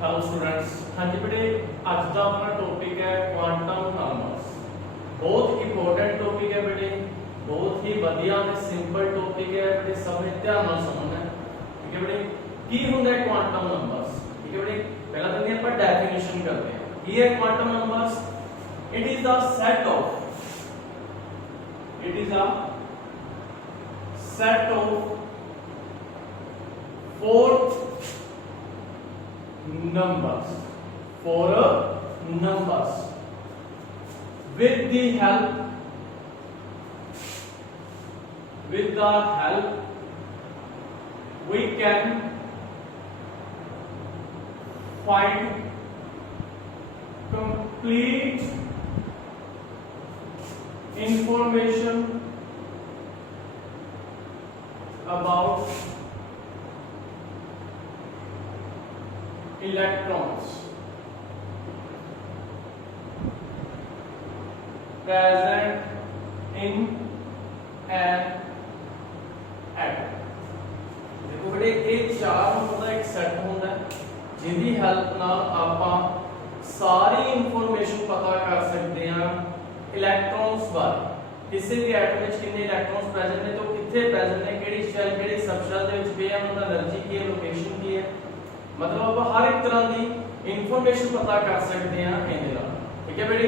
Hello students. हाँ जी बेटे, आज का अपना टॉपिक है क्वांटम नंबर्स। बहुत इंपॉर्टेंट टॉपिक है बेटे, बहुत ही बढ़िया ਤੇ ਸਿੰਪਲ टॉपिक है बेटे। समझ ध्यान ਨਾਲ समझना है, ठीक है बेटे। की ਹੁੰਦਾ है क्वांटम नंबर्स, ठीक है बेटे। पहला तो नहीं अपन डेफिनेशन करते हैं। की है quantum numbers? It is the set of four numbers with the help we can find complete information about electrons present in an atom। देखो बेटे, ये चार नंबर का एक सेट होता है जिंदी हेल्प नाल आपां सारी इंफॉर्मेशन पता कर सकते हैं इलेक्ट्रॉन्स बारे। किसी भी एटम में कितने इलेक्ट्रॉन्स प्रेजेंट ने, तो कितने प्रेजेंट ने, केड़ी शेल केड़ी सब शेल दे विच पे है, उनका एनर्जी की है, लोकेशन की है, मतलब आप हर एक तरह की इंफॉर्मेशन पता कर सकते हैं इहदे नाल। ठीक है बेटे।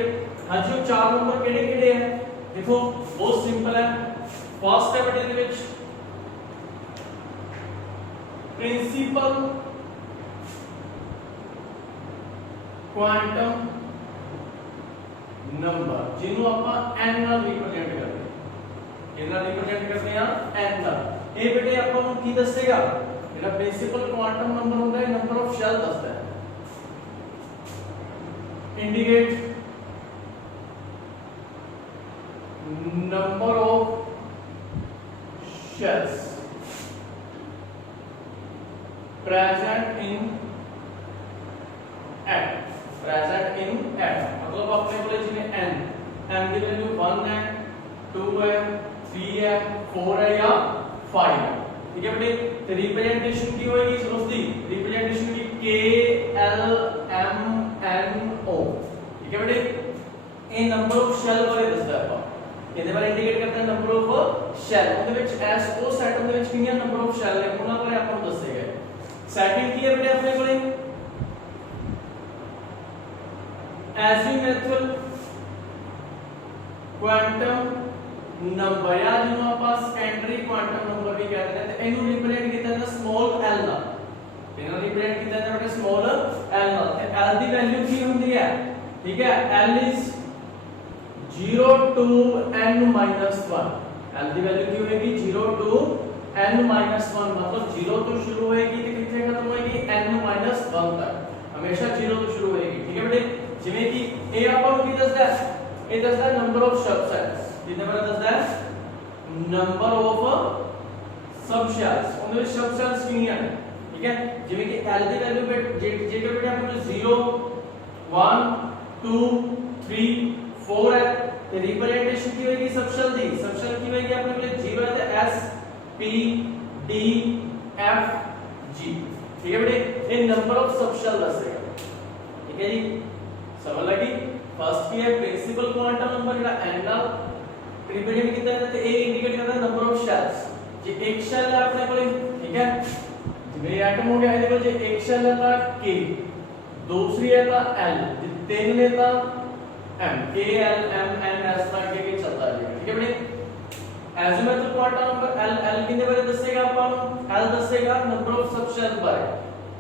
हां जी, चार नंबर केड़े-केड़े हैं देखो, बहुत सिंपल है। फर्स्ट है बेटे दे विच प्रिंसिपल क्वांटम नंबर, जिन्हों आप n नाल रिप्रेजेंट करते हैं। कितना रिप्रेजेंट करते हैं? n नाल। ये बेटे आपको की दसेगा, जेड़ा प्रिंसिपल क्वांटम नंबर होता है नंबर ऑफ शेल दसदा है। Indicate number of shells present in atom, मतलब अपने को जिन्हें n की वैल्यू 1 है, 2 है, 3 है, 4 है या 5 है। ठीक है बेटे। तो रिप्रेजेंटेशन की होगी उसकी रिप्रेजेंटेशन की K L M N O। ठीक है बेटे। ये नंबर ऑफ शेल बारे दसदा है, ਇਹਦੇ ਬਾਰੇ इंडिकेट करता है नंबर ऑफ शेल। ਉਹਦੇ ਵਿੱਚ ਐਸ ਉਸ ਐਟਮ ਦੇ ਵਿੱਚ ਕਿੰਨੀਆਂ ਨੰਬਰ ਆਫ शेल ਨੇ ਉਹਨਾਂ ਬਾਰੇ ਆਪਾਂ ਨੂੰ ਦੱਸੇਗਾ। ਸੈਕਿੰਡ ਕੀ ਹੈ ਬੇਟੇ ਆਪਣੇ ਕੋਲੇ azimuthal quantum नंबर, या जिन्हों आप सेकेंडरी क्वांटम नंबर भी कहते हैं। तो इन्हों रिप्रेजेंट किया जाता है स्मॉल l नाल, इन्हों रिप्रेजेंट किया जाता है स्मॉल l नाल। ते l दी वैल्यू की होंदी है? ठीक है, l is 0 to n minus 1। l the value की होगी 0 to n minus 1, मतलब 0 तो शुरू होएगी तो कितने खत्म होएगी? n minus 1 तक, हमेशा 0 तो शुरू होएगी। ठीक है बेटे। जिवें कि ए आपको की दसदा है, ए दसदा है नंबर ऑफ सबसेट्स। कितने बार दसदा है? Number of subsets. उनमें सबसेट्स कितनी है? ठीक है। जिवें कि l दी वैल्यू पे जेकर बेटे आपको 0 1 2 3 4 है, तो रिप्रेजेंटेशन की होगी सबसेल दी। सबसेल की होगी अपने के लिए 0 है, तो S P D F G। ठीक है बेटे। ये नंबर ऑफ सबसेल दसेगा। ठीक है जी, समझ लगी। फर्स्ट की है प्रिंसिपल क्वांटम नंबर, जेड़ा n नाल रिप्रेजेंट किया जाता है, तो ए इंडिकेट करता है नंबर ऑफ शेल्स। जे एक शेल है अपने कोले, ठीक है, जिवें एटम हो गया, ਇਹਦੇ ਕੋਲ ਜੇ एक शेल है ਤਾਂ K, दूसरी है ਤਾਂ L, ਜੇ तीन ने ਤਾਂ M, K L M N S तक के चलता जाएगा। ठीक है बेटे। एजिमुथल क्वांटम नंबर L कितने बारे दसेगा आपको? L दसेगा नंबर ऑफ सबशेल बारे।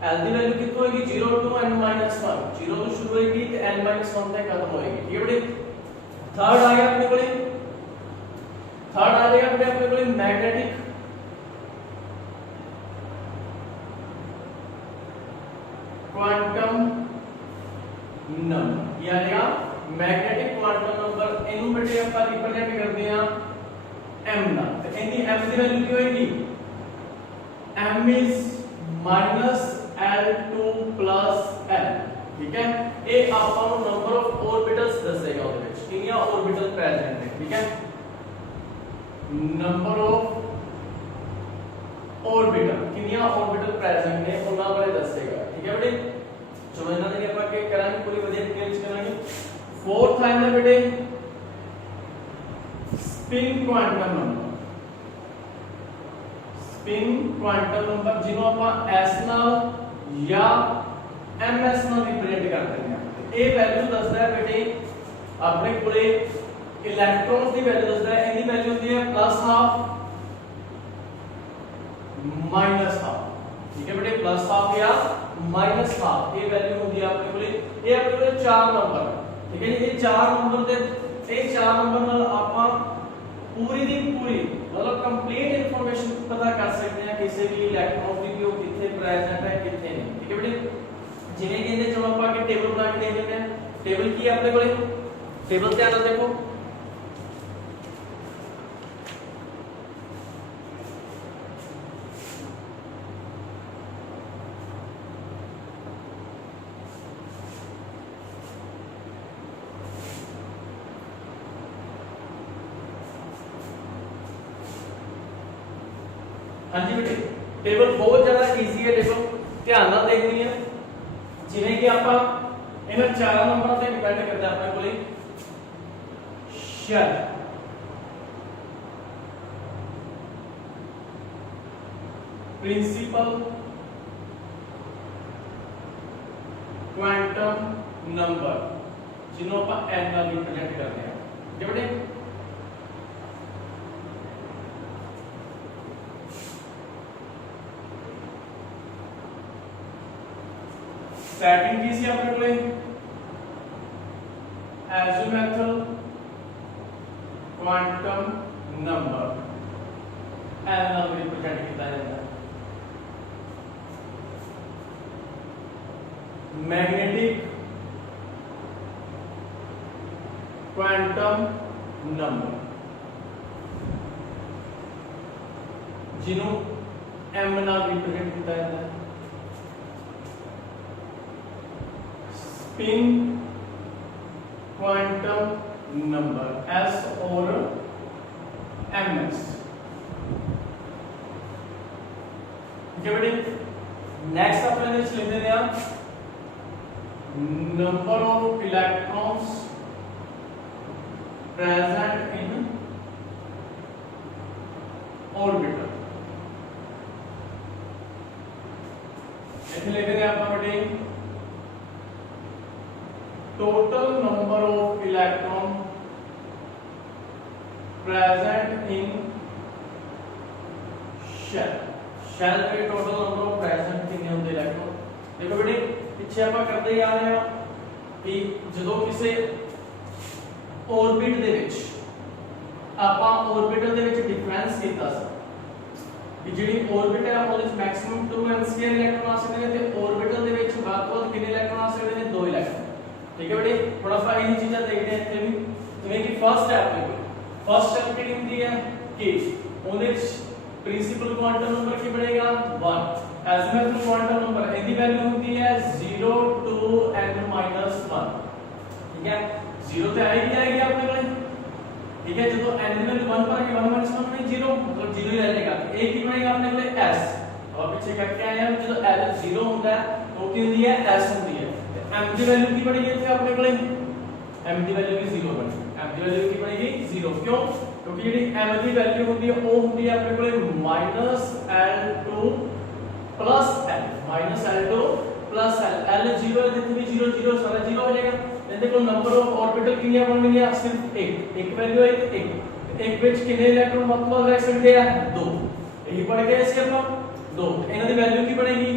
L दी वैल्यू कितनी होगी? 0 to n minus 1, 0 तो शुरू होगी तो n minus 1 तक खत्म होगी। ठीक है बेटे। थर्ड आ गया अपने कोले, थर्ड आ जाएगा बेटे अपने कोले मैग्नेटिक क्वांटम नंबर। ये आ जाएगा मैग्नेटिक क्वांटम नंबर। इनु बेटे अपन रिप्रेजेंट करते हैं m ना, तो इनकी m की वैल्यू क्या होगी? m is -l2 + l। ठीक है। ये आपको नंबर ऑफ ऑर्बिटल्स दसेगा, ਉਹਦੇ ਵਿੱਚ ਕਿੰਨੀਆਂ ऑर्बिटल प्रेजेंट है। ठीक है। नंबर ऑफ ऑर्बिटल कितनी ऑर्बिटल प्रेजेंट ने ਉਹਨਾਂ ਬਾਰੇ ਦੱਸੇਗਾ। ठीक है बेटे। फोर्थ आ जाता बेटे spin quantum number, spin quantum number जिन्हों आप एस नाल या एम एस नाल रिप्रेजेंट करते हैं। ये वैल्यू दसदा है बेटे अपने कोले इलेक्ट्रॉन्स की वैल्यू दसदा है, इनकी वैल्यू होती है प्लस हाफ माइनस हाफ, ठीक है बेटे, प्लस हाफ या माइनस हाफ, ये वैल्यू होती है अपने कोले, ये अपने कोले 4 नंबर, ठीक है जी। ये 4 नंबर दे ये 4 नंबर नाल आपां पूरी दी पूरी मतलब कंप्लीट इंफॉर्मेशन पता कर सकते हैं किसी भी इलेक्ट्रॉन की, वो कितने प्रेजेंट है कितने नहीं, ठीक है बेटे। जिन्हें कहते चलो आप आगे टेबल बना के देख लेते हैं। टेबल की है अपने कोले, टेबल ध्यान नाल देखो, हाँ जी बेटे टेबल बहुत ज्यादा इजी है, टेबल ध्यान नाल देखनी है। जिन्हें कि आप इन 4 नंबर पे डिपेंड करता है अपने कोले शेल, प्रिंसिपल क्वांटम नंबर जिन्हों आप एन नाल रिप्रेजेंट करते हैं, ठीक है बेटे। सेकंड की सी अपने कोले एजिमुथल क्वांटम नंबर एन नाल रिप्रेजेंट किया जाता है। मैग्नेटिक क्वांटम नंबर जिन्हों एम नाल रिप्रेजेंट किया जाता है। स्पिन क्वांटम नंबर एस और एम एस, ठीक है बेटे। नेक्स्ट अपने लिख देते हैं number of electrons present in orbital, इथे लिख देते हैं आप बेटे total number of electron present in shell, shell के total number of present कितने होंगे इलेक्ट्रॉन। देखो बेटे पीछे आप करते ही आ रहे हैं कि ਜਦੋਂ ਕਿਸੇ ऑर्बिट ਦੇ ਵਿੱਚ ਆਪਾਂ ऑर्बिटल ਦੇ ਵਿੱਚ डिफरेंस ਕੀਤਾ ਸੀ कि ਜਿਹੜੀ ऑर्बिट है ਉਹਦੇ ਵਿੱਚ मैक्सिमम 2 m² इलेक्ट्रॉन आ सकते हैं ਤੇ ऑर्बिटल ਦੇ ਵਿੱਚ ਵੱਧ ਤੋਂ ਵੱਧ ਕਿੰਨੇ इलेक्ट्रॉन आ सकते हैं 2 इलेक्ट्रॉन, ठीक है बेटे। थोड़ा सा इन चीजें देखते हैं इतने भी तुम्हें कि फर्स्ट स्टेप की होती है कि ओने प्रिंसिपल क्वांटम नंबर की बनेगा 1, एजिमुथल क्वांटम नंबर इसकी वैल्यू होती है 0 2 n - 1, ठीक है। 0 पे आएगी अपने को, ठीक है। जब n की वैल्यू 1 पर आएगी 1 - 1 में 0 मतलब 0 ही रहेगा। a की बनेगा अपने को s, और पीछे करके आए हैं जब l 0 होता है तो की होती है s होती है। m की वैल्यू की बनेगी थे अपने को, m की वैल्यू भी 0 बनेगी, m की वैल्यू की बनेगी 0 क्यों, क्योंकि ਜਿਹੜੀ m की वैल्यू होती है वो होती है अपने को -l2 + l, -l2 + l, l 0 है जितनी भी 0 0 सारा 0 हो जाएगा। ਇਹਦੇ ਕੋਲ ਨੰਬਰ ਆਫ ऑर्बिटल ਕਿੰਨੀਆਂ ਬਣਨਗੀਆਂ, ਸਿਰਫ ਇੱਕ ਵੈल्यू है ਇੱਕ ਵਿੱਚ ਕਿੰਨੇ ਇਲੈਕਟ੍ਰੋਨ ਮਤਲਬ ਰਹਿ ਸਕਦੇ ਆ 2, ਇਹੀ ਪੜ ਗਏ ਸੀ ਆਪਾਂ 2। ਇਹਨਾਂ ਦੀ ਵੈल्यू ਕੀ ਬਣੇਗੀ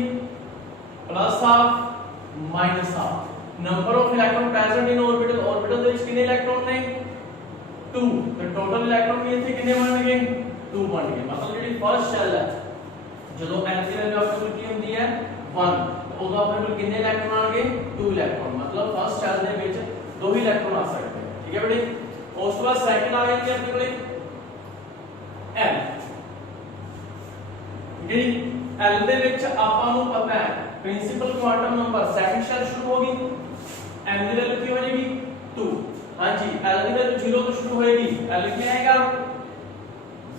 +½ -½ number of electron present in orbital, orbital ਦੇ ਵਿੱਚ ਕਿੰਨੇ ਇਲੈਕਟ੍ਰੋਨ ਨੇ 2, तो टोटल इलेक्ट्रॉन भी ਇੱਥੇ ਕਿੰਨੇ ਬਣਨਗੇ 2 ਬਣਨਗੇ। मतलब ਜਿਹੜੀ ਫਰਸਟ ਸ਼ੈਲ ਹੈ ਜਦੋਂ n ਦੀ ਵੈल्यू ਆਪਣੇ ਕੋਲ ਕੀ ਹੁੰਦੀ ਹੈ 1 ਉਦੋਂ ਆਪਣੇ ਕੋਲ ਕਿੰਨੇ ਇਲੈਕਟ੍ਰੋਨ ਆਣਗੇ 2 ਇਲੈਕਟ੍ਰੋਨ, मतलब फर्स्ट शैल ਦੇ ਵਿੱਚ 2 ਹੀ ਇਲੈਕਟ੍ਰੋਨ ਆ ਸਕਦੇ हैं, ठीक है बेटे। ਉਸ ਤੋਂ ਬਾਅਦ ਸੈਕੰਡ ਆ ਜਾਂਦੀ ਹੈ ਆਪਣੇ ਕੋਲ n, ਜਿਹੜੀ l ਦੇ ਵਿੱਚ ਆਪਾਂ ਨੂੰ ਪਤਾ ਹੈ प्रिंसिपल क्वांटम नंबर सेकंड शैल शुरू होगी, n की वैल्यू क्या हो जाएगी 2, हां जी। l की वैल्यू 0 तो शुरू होएगी, l क्या आएगा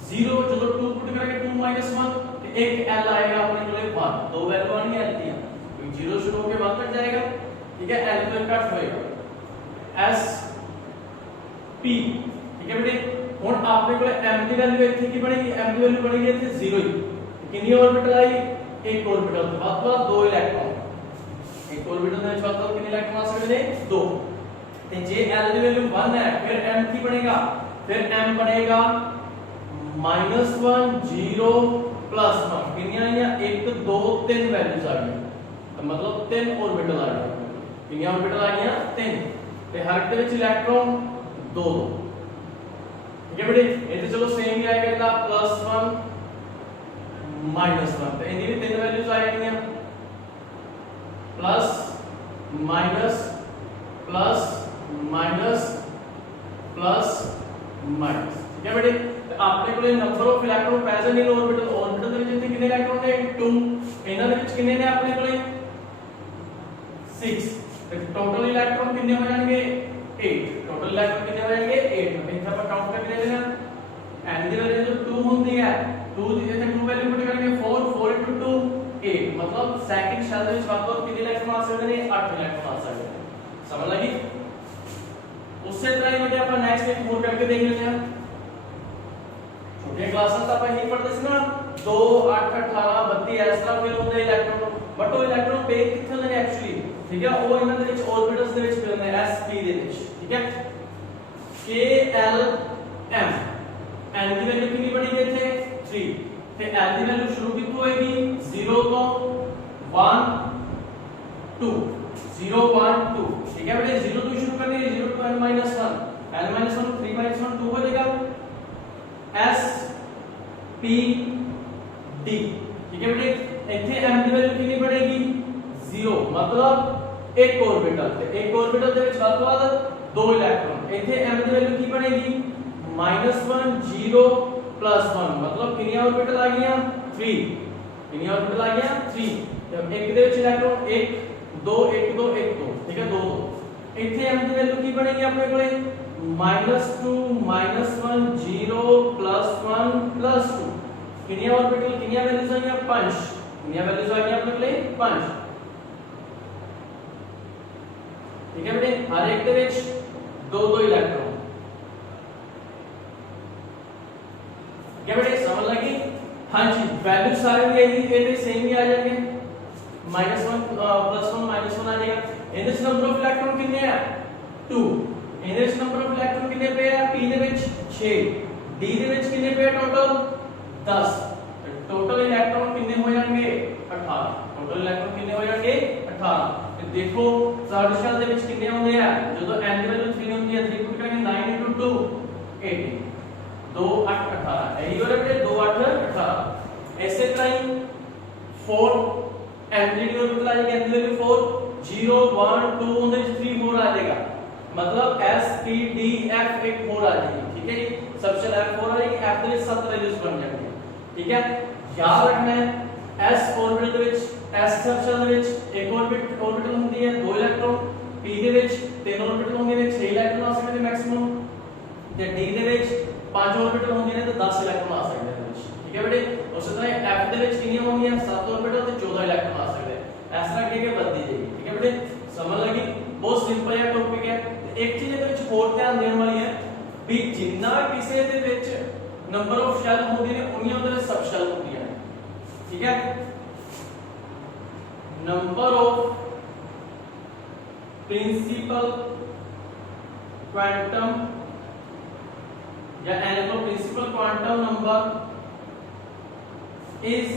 0, जो 2 पुट करेंगे 2 - 1 तो एक l आएगा अपने को 1, दो वैल्यू आनी है l की, तो 0 शुरू होके 1 तक जाएगा, ठीक है। l तो कट होएगा एस पी ठीक है बेटे हुन आपने को m की वैल्यू इथे की बनेगी m की वैल्यू बनेगी इथे 0 ही कितनी ऑर्बिटल आई एक ऑर्बिटल तो मतलब दो इलेक्ट्रॉन एक ऑर्बिटल ਦੇ ਵਿੱਚ मतलब कितने इलेक्ट्रॉन आ सकते हैं दो ਤੇ ਜੇ l ਦੀ वैल्यू 1 है फिर m की बनेगा फिर m बनेगा -1 0 प्लस 1 कितनी आईया 1 2 3 वैल्यूज आ गई तो मतलब 3 ऑर्बिटल आ गए कितनी ऑर्बिटल आ गई 3 ਤੇ हर एक ਦੇ ਵਿੱਚ इलेक्ट्रॉन दो ठीक है बेटे ये तो चलो सेम ही आएगा +1 -1 तो इनकी भी तीन वैल्यूज आ जाएंगी plus minus plus minus plus minus ठीक है बेटे तो आपने को number of electron present in orbital orbital ਦੇ ਵਿੱਚ ਕਿੰਨੇ ਇਲੈਕਟ੍ਰੋਨ ਨੇ 2 ਇਹਨਾਂ ਦੇ ਵਿੱਚ ਕਿੰਨੇ ਨੇ ਆਪਣੇ ਕੋਲੇ 6 ਤੇ ਟੋਟਲ ਇਲੈਕਟ੍ਰॉन ਕਿੰਨੇ ਹੋ ਜਾਣਗੇ 8 टोटल इलेक्ट्रॉन कितने हो जाएंगे 8 इनका पर काउंट करके देना n की वैल्यू जो 2 होती है 2 दी जैसे 2 वैल्यू पुट करेंगे 4 4 * 2 8 मतलब सेकंड शेल ਦੇ ਵਿੱਚ मतलब कितने इलेक्ट्रॉन आ सकते हैं 8 इलेक्ट्रॉन आ सकते हैं समझ लगी उससे तरह ही बेटे अपन नेक्स्ट एक और करके देख लेते हैं छोटे क्लासेस तो अपन यही पढ़ते थे ना 2 8 18 32 इस तरह फिर होंगे इलेक्ट्रॉन बट वो इलेक्ट्रॉन पे कितने होंगे एक्चुअली ठीक है वो ਇਹਨਾਂ ਦੇ ਵਿੱਚ ऑर्बिटल्स ਦੇ ਵਿੱਚ ਮਿਲਦੇ ਨੇ sp ਦੇ ਵਿੱਚ ठीक है k l m n की वैल्यू कितनी बनेगी थे 3 ਤੇ l की वैल्यू शुरू कितों होएगी 0 तो 1 2 0 1 2 ठीक है बेटे 0 तो शुरू करनी है 0 to n - 1 n - 1 3 - 1 2 हो जाएगा s p d ठीक है बेटे ਇੱਥੇ m की वैल्यू कितनी बढ़ेगी 0 मतलब एक ऑर्बिटल ਤੇ एक ऑर्बिटल ਦੇ ਵਿੱਚ ਵੱਧ ਤੋਂ ਵੱਧ दो इलेक्ट्रॉन ਇੱਥੇ m ਦੀ ਵੈल्यू ਕੀ ਬਣੇਗੀ -1 0 + 1 मतलब ਕਿੰਨੀ ऑर्बिटल ਆ ਗਈਆਂ 3 कितनी ऑर्बिटल आ गया 3 जब एक ਦੇ ਵਿੱਚ ਇਲੈਕਟ੍ਰੋਨ 1 2 1 2 1 2 ठीक है 2 2 ਇੱਥੇ m ਦੀ ਵੈल्यू ਕੀ ਬਣੇਗੀ ਆਪਣੇ ਕੋਲੇ -2 -1 0 + 1 + 2 ਕਿੰਨੀ ऑर्बिटल ਕਿੰਨੀਆਂ ਵੈल्यूज ਆਈਆਂ 5 कितनी वैल्यूज आ गई अपने को 5 ठीक है बेटे हर एक दे विच दो दो इलेक्ट्रॉन क्या बेटे समझ लगी हां जी वैल्यू सारे भी यही ये सेम ही आ जाएंगे -1 +1 -1 आ जाएगा इनदे नंबर ऑफ इलेक्ट्रॉन कितने हैं 2 इनदे नंबर ऑफ इलेक्ट्रॉन कितने पे है p दे विच 6 d दे विच कितने पे है टोटल 10 टोटल इलेक्ट्रॉन कितने हो जाएंगे 18 टोटल इलेक्ट्रॉन कितने हो जाएंगे 18 ਤੇ ਦੇਖੋ थर्ड शेल ਦੇ ਵਿੱਚ ਕਿੰਨੇ ਹੁੰਦੇ ਆ ਜਦੋਂ n ਦੀ ਵੈल्यू 3 ਹੁੰਦੀ ਹੈ 3 ਪੁੱਟ ਕਰਾਂਗੇ 9 * 2 18 2 8 18 ਇਹੀ ਹੋ ਰਿਹਾ ਬੇਟੇ 2 8 18 ਇਸੇ ਤਰ੍ਹਾਂ ਹੀ 4 n ਦੀ ਵੈल्यू ਆ ਜਾਏਗੀ n ਦੀ ਵੈल्यू 4 0 1 2 ਉਹਦੇ ਵਿੱਚ 3 4 आ जाएगा मतलब s p d f एक 4 आ जाएगी ठीक है जी सब शेल f 4 आ जाएगी f ਦੇ ਵਿੱਚ 7 वैल्यूज बन जाएंगी ठीक है याद रखना है s ऑर्बिटल ਦੇ ਵਿੱਚ s सबशेल ਦੇ ਵਿੱਚ एक ऑर्बिटल ਹੁੰਦੀ ਹੈ दो इलेक्ट्रॉन p ਦੇ ਵਿੱਚ तीन ऑर्बिटल ਹੁੰਦੇ ਨੇ 6 इलेक्ट्रॉन ਆ ਸਕਦੇ ਨੇ मैक्सिमम ਤੇ d ਦੇ ਵਿੱਚ 5 ऑर्बिटल ਹੁੰਦੇ ਨੇ ਤੇ 10 इलेक्ट्रॉन आ ਸਕਦੇ ਨੇ ਵਿੱਚ ਠੀਕ ਹੈ ਬੇਟੇ ਉਸੇ ਤਰ੍ਹਾਂ f ਦੇ ਵਿੱਚ ਕਿੰਨੀਆਂ ਹੋਣਗੀਆਂ 7 ऑर्बिटल ਤੇ 14 इलेक्ट्रॉन आ ਸਕਦੇ ਇਸ ਤਰ੍ਹਾਂ ਅੱਗੇ ਵੱਧਦੀ ਜਾਏਗੀ ਠੀਕ ਹੈ ਬੇਟੇ ਸਮਝ ਲੱਗੀ ਬਹੁਤ ਸਿੰਪਲ ਹੈ ਟੌਪਿਕ ਹੈ ਤੇ ਇੱਕ ਚੀਜ਼ ਇਹਦੇ ਵਿੱਚ ਹੋਰ ਧਿਆਨ ਦੇਣ ਵਾਲੀ ਹੈ ਵੀ ਜਿੰਨਾ ਕਿਸੇ ਦੇ ਵਿੱਚ ਨੰਬਰ ਆਫ ਸ਼ੈਲ ਹੁੰਦੇ ਨੇ ਉਨੀਆਂ ਉਹਦੇ ਵਿੱਚ ਸਬ ਸ਼ੈਲ ਹੁੰਦੀਆਂ ਨੇ ठीक है नंबर ऑफ प्रिंसिपल क्वांटम या n को principal quantum number is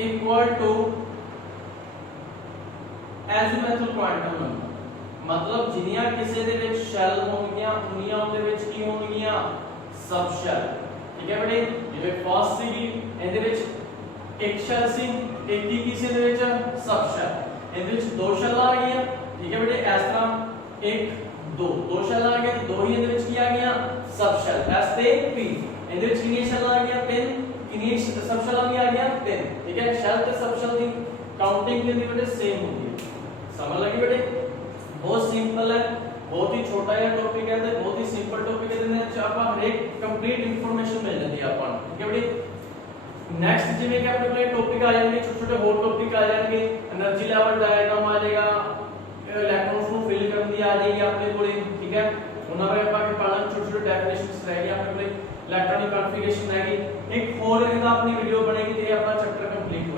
equal to azimuthal quantum number मतलब जिन्नियां किसी दे विच शैल होणगीਆਂ उन्नियां ਉਹਦੇ ਵਿੱਚ ਕੀ ਹੋਣਗੀਆਂ सब शैल ठीक है बेटे ਜਿਵੇਂ ਫਸਟ ਸੀਗੀ ਇਹਦੇ ਵਿੱਚ एक शेल सी एक ही किसी दे विच सब शेल ਇਹਦੇ ਵਿੱਚ ਦੋ ਸ਼ੈਲ ਆ ਗਈਆਂ ਠੀਕ ਹੈ ਬੇਟੇ ਇਸ ਤਰ੍ਹਾਂ ਇੱਕ ਦੋ ਸ਼ੈਲ ਆ ਗਏ ਦੋ ਹੀ ਇਹਦੇ ਵਿੱਚ ਕੀ ਆ ਗਈਆਂ सब शेल s ਤੇ p ਇਹਦੇ ਵਿੱਚ ਕਿੰਨੀਆਂ ਸ਼ੈਲ ਆ ਗਈਆਂ ਤਿੰਨ ਕਿੰਨੀਆਂ सब शेल ਆ ਗਈਆਂ ਤਿੰਨ ਠੀਕ ਹੈ शेल ਤੇ सब शेल ਦੀ काउंटिंग ਕਿੰਨੀ ਬੇਟੇ ਸੇਮ ਹੁੰਦੀ ਹੈ समझ लगी बेटे बहुत सिंपल है बहुत ही छोटा है टॉपिक है ਤੇ बहुत ही सिंपल टॉपिक है ਜਿਹਦੇ ਵਿੱਚ ਆਪਾਂ ਹਰ ਇੱਕ ਕੰਪਲੀਟ ਇਨਫੋਰਮੇਸ਼ਨ ਮਿਲ ਜਾਂਦੀ ਹੈ ਆਪਾਂ ਨੂੰ ਠੀਕ ਹੈ ਬੇਟੇ नेक्स्ट जिਵੇਂ कि अपने टॉपिक आ जाएंगे छोटे छोटे और टॉपिक आ जाएंगे एनर्जी लेवल डायग्राम आ जाएगा इलेक्ट्रॉन्स को फिल करने दी आ जाएगी अपने ठीक है ਉਹਨਾਂ ਬਾਰੇ ਆਪਾਂ ਕਿ ਪੜਨ ਛੋਟੇ ਛੋਟੇ ਡੈਫੀਨੇਸ਼ਨਸ ਰਹਿ ਗਏ ਆਪਣੇ ਕੋਲੇ ਇਲੈਕਟ੍ਰੋਨਿਕ ਕਨਫੀਗਰੇਸ਼ਨ ਰਹਿ ਗਈ ਇੱਕ ਹੋਰ ਇਹਦਾ ਆਪਣੀ ਵੀਡੀਓ ਬਣੇਗੀ ਤੇ ਇਹ ਆਪਣਾ ਚੈਪਟਰ ਕੰਪਲੀਟ